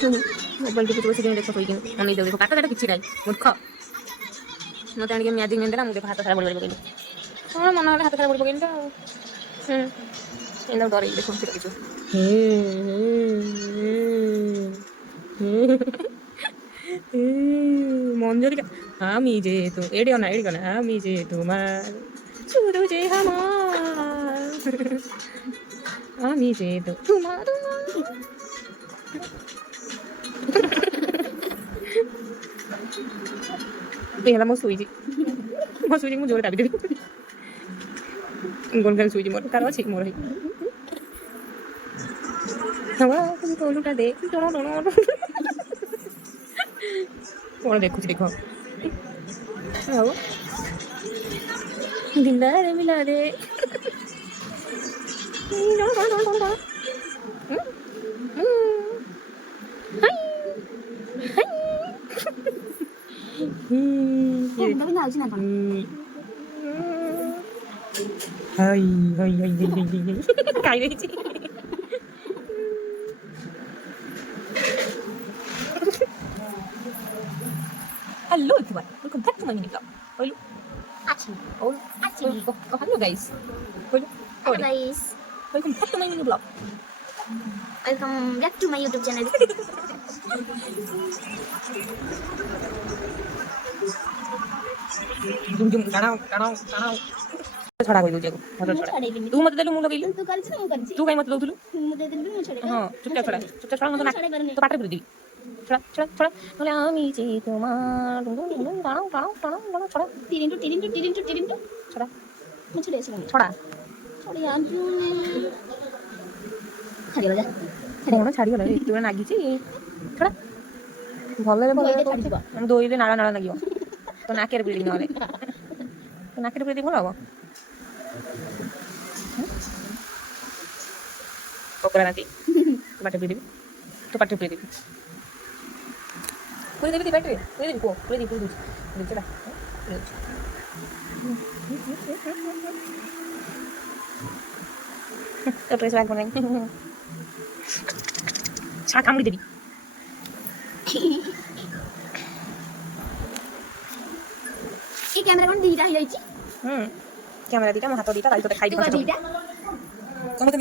Mobile ଟିକେ ବସିକି ଦେଖ ଶୋଇକି ଅନେଇ ଯାଉ ଦେଖ କାଟ କାଟ କିଛି ନାହିଁ ମୂର୍ଖ ମତେ ଆଣିକି ମ୍ୟାଜିକ ନେଇଦେଲା ମୁଁ ଦେଖ ହାତ ସାରା ବଳି ପକେଇଲି କଣ ମନ ହେଲେ ହାତ ସାରା ବଳି ପକେଇଲି ତ ଆଉ ଏଇନା ଡରେଇ ଦେଖ ସେଟା କିଛି মঞ্জরিকা আমি যেহেতু এডিও না এডিও না আমি যেহেতু শুধু যে আমার আমি যেহেতু তোমার ହେଲା ମୋ ଶୋଇଛି ମୁଁ ଜୋରେ ଦାବି ଦେବି ଗୋଲ ଗାଲ ଶୋଇଛି ମୋର ତାର ଅଛି ମୋର ହେଇ ତୋଲୁଟା ଦେ କଣ ଦେଖୁଛି ଦେଖ ଆଉ ଦିଲାରେ ମିଲାରେ ଖାଇଦେଇଛି Hello everyone, welcome back to my mini vlog. Hello. Hello guys. Hello guys. Welcome back to my mini vlog. Welcome back to my YouTube channel. টানাও ছড়া কই দউছি তু মতে দেলু মু লগাইলি तू करछि ना मु करछि তু কাই মতে দউথুলু मु दे देबी मु छड़े हां चुपचाप छड़ा मते ना तो पाटे पुरी दी ছড়া বলে আমি যে তোমার টানাও ছড়া टिरिंटू ছড়া मु छड़े छी ছড়া छड़ी आंटू ने छड़ी बजा କଣ ଛାଡ଼ିଗଲା ଏତେ ଗୁଡ଼ା ନାଗିଛି ଛଡ଼ା ଭଲରେ ଆମେ ଦୋଇଲେ ନାଳ ଲାଗିବ ତ ନାକରେ ପିଡ଼ି ନହେଲେ ତ ନାକରେ ପିଡ଼ି ଭଲ ହବ ପକୋଡ଼ା ନାତି ତୋ ପାଟିରେ ପିଡ଼ିଦେବି ତୋ ପାଟିରେ ପିଡ଼ିଦେବି ପୁରେଇ ଦେବି ପାଟିରେ ପୁରେଇ କୁହ ପୁରେଇ ଦେଉଛି ଛଡ଼ା ପ୍ରେସ୍ ବ୍ୟାଗ ବନେଇ ଛା କାମୁଡ଼ି ଦେବି ए कैमरा कोन दीटा hi जाईची କ୍ୟାମେରା ଦିଟା ମୋ ହାତ ଦିଟା ଲାଇଟ୍ ଖାଇଦେବି तू दीटा ସମସ୍ତେ